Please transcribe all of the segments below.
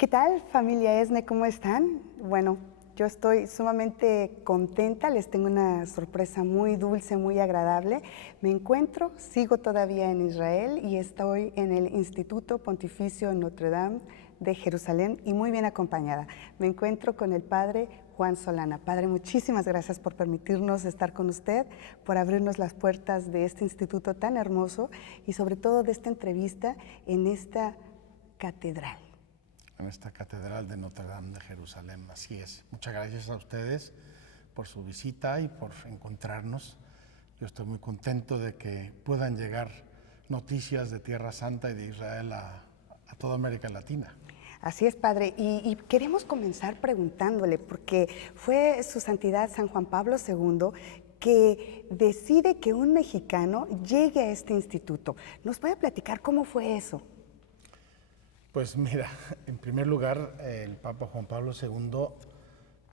¿Qué tal, familia ESNE? ¿Cómo están? Bueno, yo estoy sumamente contenta, les tengo una sorpresa muy dulce, muy agradable. Sigo todavía en Israel y estoy en el Instituto Pontificio Notre Dame de Jerusalén y muy bien acompañada. Me encuentro con el Padre Juan Solana. Padre, muchísimas gracias por permitirnos estar con usted, por abrirnos las puertas de este instituto tan hermoso y sobre todo de esta entrevista en esta catedral. En esta catedral de Notre Dame de Jerusalén, así es. Muchas gracias a ustedes por su visita y por encontrarnos. Yo estoy muy contento de que puedan llegar noticias de Tierra Santa y de Israel a toda América Latina. Así es, Padre, y queremos comenzar preguntándole, porque fue Su Santidad San Juan Pablo II que decide que un mexicano llegue a este instituto. ¿Nos puede platicar cómo fue eso? Pues mira, en primer lugar, el Papa Juan Pablo II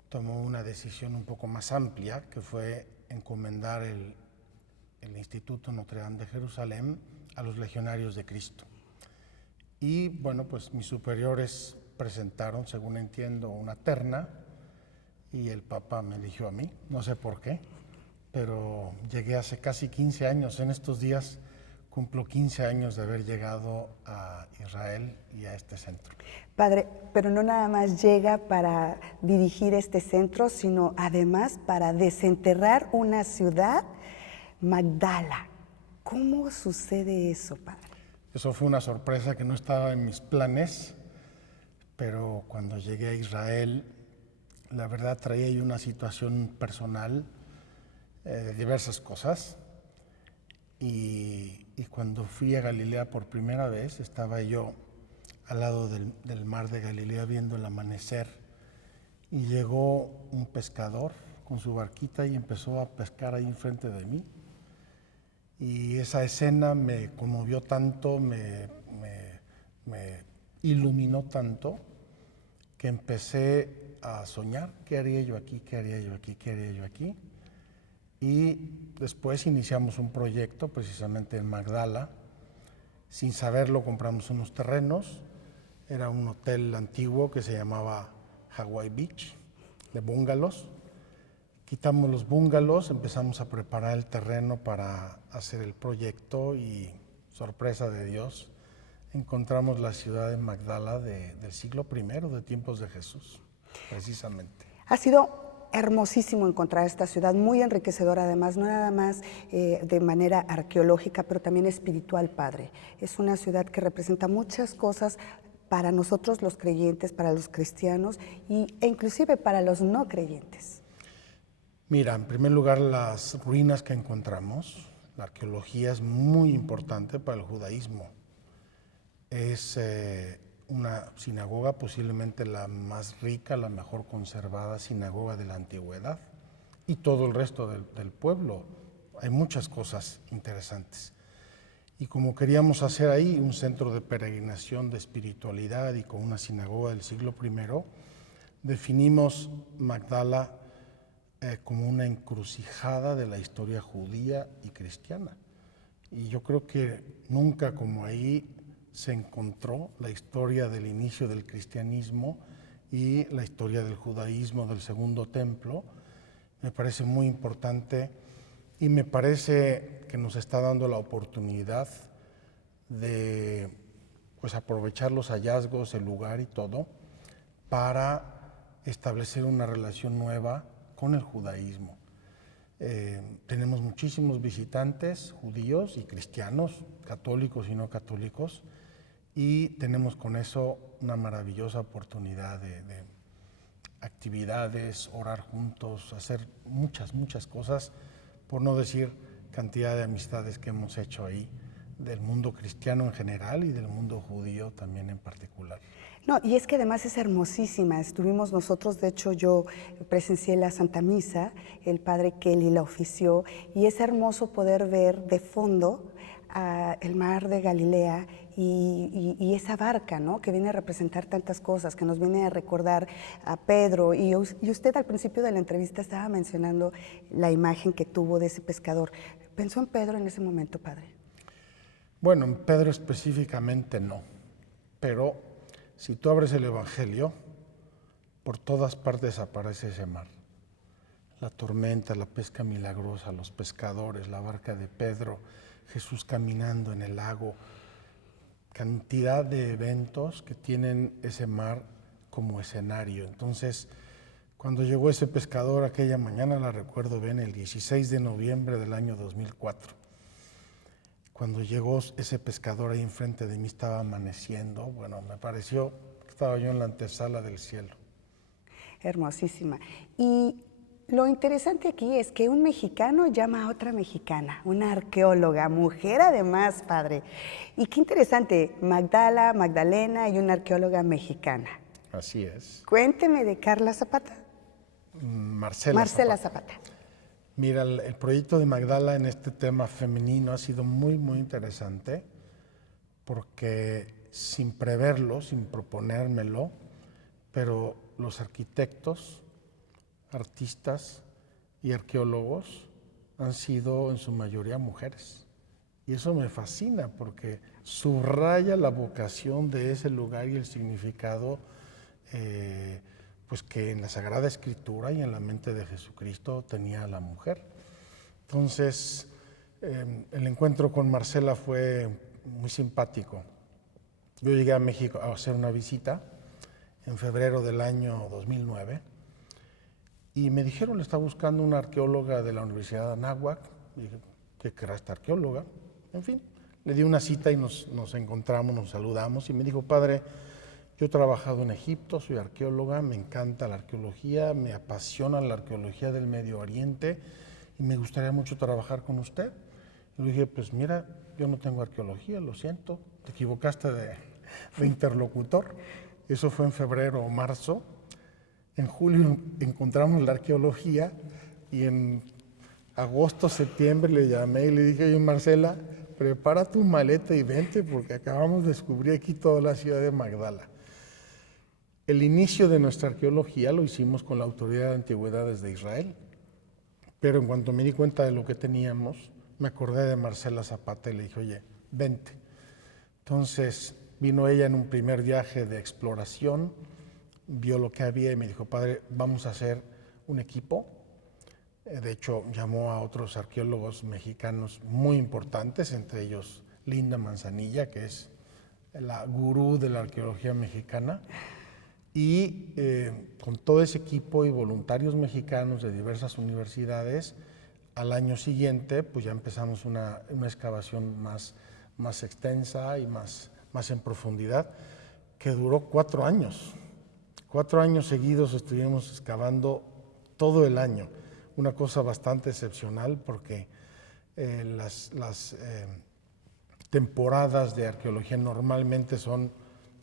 tomó una decisión un poco más amplia, que fue encomendar el Instituto Notre Dame de Jerusalén a los legionarios de Cristo. Y bueno, pues mis superiores presentaron, según entiendo, una terna y el Papa me eligió a mí, no sé por qué, pero llegué hace casi 15 años, en estos días cumplo 15 años de haber llegado a Israel y a este centro. Padre, pero no nada más llega para dirigir este centro, sino además para desenterrar una ciudad, Magdala. ¿Cómo sucede eso, Padre? Eso fue una sorpresa que no estaba en mis planes, pero cuando llegué a Israel, la verdad traía yo una situación personal de diversas cosas. Y cuando fui a Galilea por primera vez, estaba yo al lado del mar de Galilea viendo el amanecer y llegó un pescador con su barquita y empezó a pescar ahí enfrente de mí. Y esa escena me conmovió tanto, me iluminó tanto, que empecé a soñar, ¿qué haría yo aquí? ¿Qué haría yo aquí? ¿Qué haría yo aquí? Y después iniciamos un proyecto precisamente en Magdala. Sin saberlo compramos unos terrenos. Era un hotel antiguo que se llamaba Hawaii Beach, de búngalos. Quitamos los búngalos, empezamos a preparar el terreno para hacer el proyecto y, sorpresa de Dios, encontramos la ciudad de Magdala del siglo I, de tiempos de Jesús, precisamente. Ha sido hermosísimo encontrar esta ciudad, muy enriquecedora además, no nada más de manera arqueológica, pero también espiritual, Padre. Es una ciudad que representa muchas cosas para nosotros los creyentes, para los cristianos e inclusive para los no creyentes. Mira, en primer lugar, las ruinas que encontramos, la arqueología es muy importante para el judaísmo. Es una sinagoga, posiblemente la más rica, la mejor conservada sinagoga de la antigüedad, y todo el resto del pueblo. Hay muchas cosas interesantes. Y como queríamos hacer ahí un centro de peregrinación de espiritualidad y con una sinagoga del siglo I, definimos Magdala como una encrucijada de la historia judía y cristiana. Y yo creo que nunca como ahí se encontró la historia del inicio del cristianismo y la historia del judaísmo del Segundo Templo. Me parece muy importante y me parece que nos está dando la oportunidad de aprovechar los hallazgos, el lugar y todo, para establecer una relación nueva con el judaísmo. Tenemos muchísimos visitantes judíos y cristianos, católicos y no católicos, y tenemos con eso una maravillosa oportunidad de actividades, orar juntos, hacer muchas cosas, por no decir cantidad de amistades que hemos hecho ahí, del mundo cristiano en general y del mundo judío también en particular. No, y es que además es hermosísima. Estuvimos nosotros, de hecho yo presencié la Santa Misa, el Padre Kelly la ofició, y es hermoso poder ver de fondo el mar de Galilea y esa barca, ¿no?, que viene a representar tantas cosas, que nos viene a recordar a Pedro. Y usted al principio de la entrevista estaba mencionando la imagen que tuvo de ese pescador. ¿Pensó en Pedro en ese momento, Padre? Bueno, en Pedro específicamente no, pero Si tú abres el Evangelio, por todas partes aparece ese mar. La tormenta, la pesca milagrosa, los pescadores, la barca de Pedro, Jesús caminando en el lago, cantidad de eventos que tienen ese mar como escenario. Entonces, cuando llegó ese pescador aquella mañana, la recuerdo bien, el 16 de noviembre del año 2004. Cuando llegó ese pescador ahí enfrente de mí, estaba amaneciendo. Bueno, me pareció que estaba yo en la antesala del cielo. Hermosísima. Y lo interesante aquí es que un mexicano llama a otra mexicana, una arqueóloga, mujer además, padre. Y qué interesante, Magdalena y una arqueóloga mexicana. Así es. Cuénteme de Carla Zapata. Marcela Zapata. Mira, el proyecto de Magdala en este tema femenino ha sido muy, muy interesante porque sin preverlo, sin proponérmelo, pero los arquitectos, artistas y arqueólogos han sido en su mayoría mujeres. Y eso me fascina porque subraya la vocación de ese lugar y el significado pues que en la Sagrada Escritura y en la mente de Jesucristo tenía la mujer. Entonces, el encuentro con Marcela fue muy simpático. Yo llegué a México a hacer una visita en febrero del año 2009 y me dijeron, le está buscando una arqueóloga de la Universidad de Anáhuac. Y dije, ¿qué querrá esta arqueóloga? En fin, le di una cita y nos encontramos, nos saludamos y me dijo, padre, yo he trabajado en Egipto, soy arqueóloga, me encanta la arqueología, me apasiona la arqueología del Medio Oriente y me gustaría mucho trabajar con usted. Y le dije, pues mira, yo no tengo arqueología, lo siento, te equivocaste de interlocutor. Eso fue en febrero o marzo. En julio encontramos la arqueología y en agosto, septiembre le llamé y le dije, oye Marcela, prepara tu maleta y vente porque acabamos de descubrir aquí toda la ciudad de Magdala. El inicio de nuestra arqueología lo hicimos con la Autoridad de Antigüedades de Israel, pero en cuanto me di cuenta de lo que teníamos, me acordé de Marcela Zapata y le dije, oye, vente. Entonces vino ella en un primer viaje de exploración, vio lo que había y me dijo, padre, vamos a hacer un equipo. De hecho, llamó a otros arqueólogos mexicanos muy importantes, entre ellos Linda Manzanilla, que es la gurú de la arqueología mexicana. Y con todo ese equipo y voluntarios mexicanos de diversas universidades, al año siguiente pues ya empezamos una excavación más extensa y más en profundidad, que duró 4 años. 4 años seguidos estuvimos excavando todo el año. Una cosa bastante excepcional porque las temporadas de arqueología normalmente son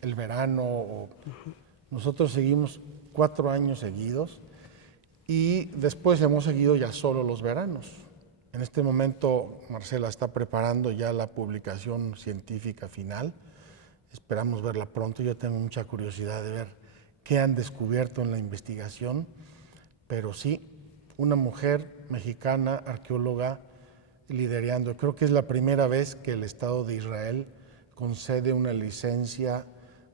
el verano. Nosotros seguimos 4 años seguidos y después hemos seguido ya solo los veranos. En este momento Marcela está preparando ya la publicación científica final. Esperamos verla pronto. Yo tengo mucha curiosidad de ver qué han descubierto en la investigación, pero sí, una mujer mexicana, arqueóloga, liderando. Creo que es la primera vez que el Estado de Israel concede una licencia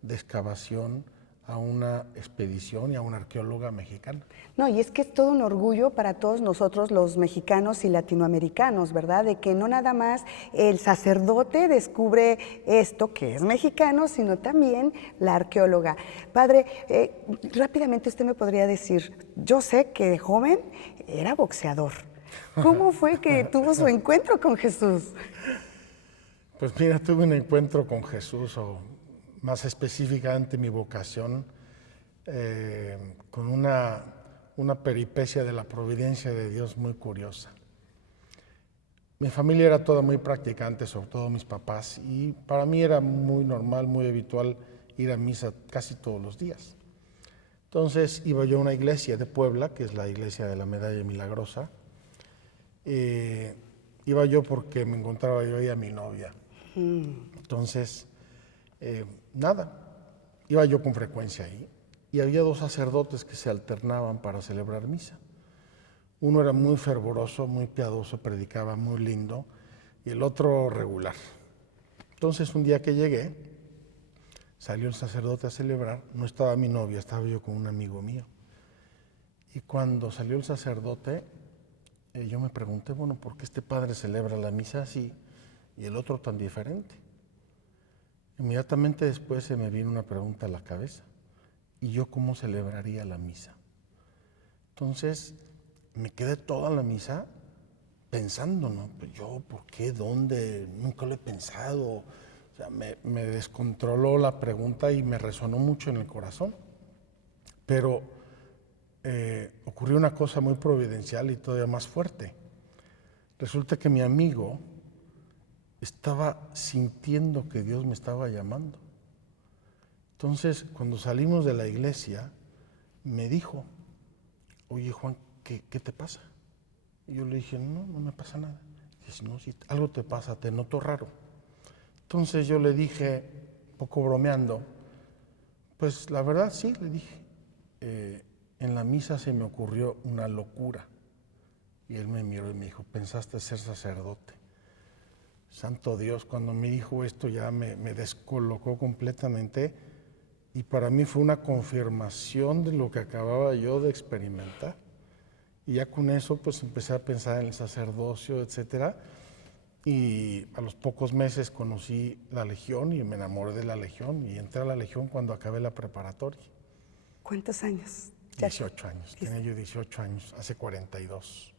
de excavación a una expedición y a una arqueóloga mexicana. No, y es que es todo un orgullo para todos nosotros los mexicanos y latinoamericanos, ¿verdad? De que no nada más el sacerdote descubre esto, que es mexicano, sino también la arqueóloga. Padre, rápidamente usted me podría decir, yo sé que de joven era boxeador. ¿Cómo fue que tuvo su encuentro con Jesús? Pues mira, tuve un encuentro con Jesús, o más específicamente mi vocación, con una peripecia de la providencia de Dios muy curiosa. Mi familia era toda muy practicante, sobre todo mis papás, y para mí era muy normal, muy habitual ir a misa casi todos los días. Entonces iba yo a una iglesia de Puebla, que es la iglesia de la Medalla Milagrosa. Iba yo porque me encontraba yo ahí a mi novia. Entonces, iba yo con frecuencia ahí y había 2 sacerdotes que se alternaban para celebrar misa. Uno era muy fervoroso, muy piadoso, predicaba muy lindo, y el otro regular. Entonces un día que llegué, salió el sacerdote a celebrar, no estaba mi novia, estaba yo con un amigo mío. Y cuando salió el sacerdote, yo me pregunté, bueno, ¿por qué este padre celebra la misa así y el otro tan diferente? Inmediatamente después se me vino una pregunta a la cabeza. ¿Y yo cómo celebraría la misa? Entonces me quedé toda la misa pensando, ¿no? Pues yo, ¿por qué? ¿Dónde? Nunca lo he pensado. O sea, me descontroló la pregunta y me resonó mucho en el corazón. Pero ocurrió una cosa muy providencial y todavía más fuerte. Resulta que mi amigo estaba sintiendo que Dios me estaba llamando. Entonces, cuando salimos de la iglesia, me dijo, oye Juan, ¿qué te pasa? Y yo le dije, no me pasa nada. Dice, no, si algo te pasa, te noto raro. Entonces yo le dije, poco bromeando, pues la verdad sí, le dije, en la misa se me ocurrió una locura. Y él me miró y me dijo, ¿pensaste ser sacerdote? Santo Dios, cuando me dijo esto ya me descolocó completamente y para mí fue una confirmación de lo que acababa yo de experimentar. Y ya con eso pues empecé a pensar en el sacerdocio, etcétera. Y a los pocos meses conocí la Legión y me enamoré de la Legión y entré a la Legión cuando acabé la preparatoria. ¿Cuántos años? 18 años, tenía yo 18 años, hace 42.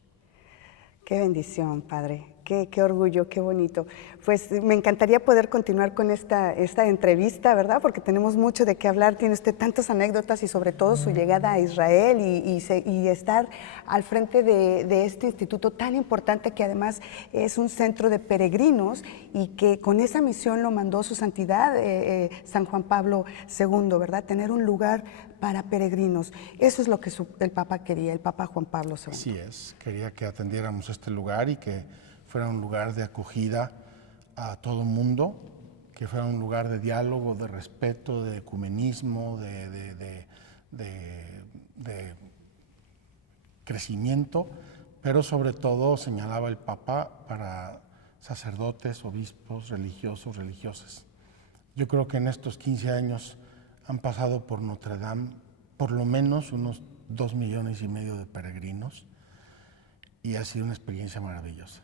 Qué bendición, Padre, qué orgullo, qué bonito. Pues me encantaría poder continuar con esta entrevista, ¿verdad? Porque tenemos mucho de qué hablar, tiene usted tantas anécdotas y sobre todo su llegada a Israel y estar al frente de este instituto tan importante que además es un centro de peregrinos y que con esa misión lo mandó su santidad San Juan Pablo II, ¿verdad? Tener un lugar para peregrinos. Eso es lo que el Papa quería, el Papa Juan Pablo II. Así es, quería que atendiéramos este lugar y que fuera un lugar de acogida a todo mundo, que fuera un lugar de diálogo, de respeto, de ecumenismo, de crecimiento, pero sobre todo señalaba el Papa para sacerdotes, obispos, religiosos, religiosas. Yo creo que en estos 15 años han pasado por Notre Dame por lo menos unos 2,5 millones de peregrinos y ha sido una experiencia maravillosa.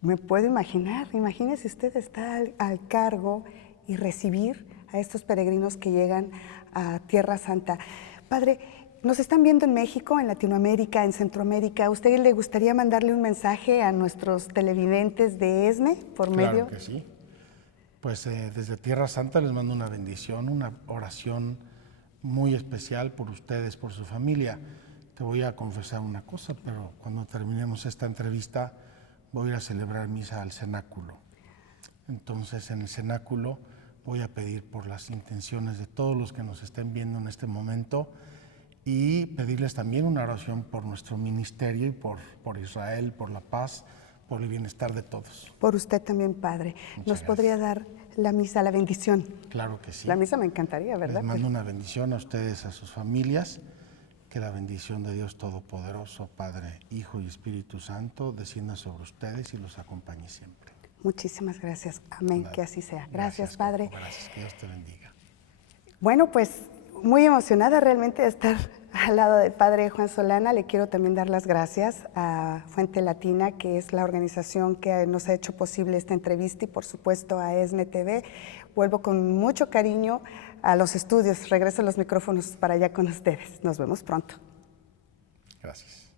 Me puedo imaginar, imagínese usted estar al cargo y recibir a estos peregrinos que llegan a Tierra Santa. Padre, nos están viendo en México, en Latinoamérica, en Centroamérica. ¿A usted le gustaría mandarle un mensaje a nuestros televidentes de ESNE por medio? Claro que sí. Pues desde Tierra Santa les mando una bendición, una oración muy especial por ustedes, por su familia. Te voy a confesar una cosa, pero cuando terminemos esta entrevista voy a ir a celebrar misa al cenáculo. Entonces en el cenáculo voy a pedir por las intenciones de todos los que nos estén viendo en este momento y pedirles también una oración por nuestro ministerio y por Israel, por la paz, por el bienestar de todos. Por usted también, Padre. ¿Nos podría dar la misa, la bendición? Claro que sí. La misa me encantaría, ¿verdad? Les mando una bendición a ustedes, a sus familias. Que la bendición de Dios Todopoderoso, Padre, Hijo y Espíritu Santo, descienda sobre ustedes y los acompañe siempre. Muchísimas gracias. Amén, que así sea. Gracias, Padre. Gracias, que Dios te bendiga. Bueno, pues muy emocionada realmente de estar al lado del Padre Juan Solana. Le quiero también dar las gracias a Fuente Latina, que es la organización que nos ha hecho posible esta entrevista, y por supuesto a ESNE TV. Vuelvo con mucho cariño a los estudios. Regreso los micrófonos para allá con ustedes. Nos vemos pronto. Gracias.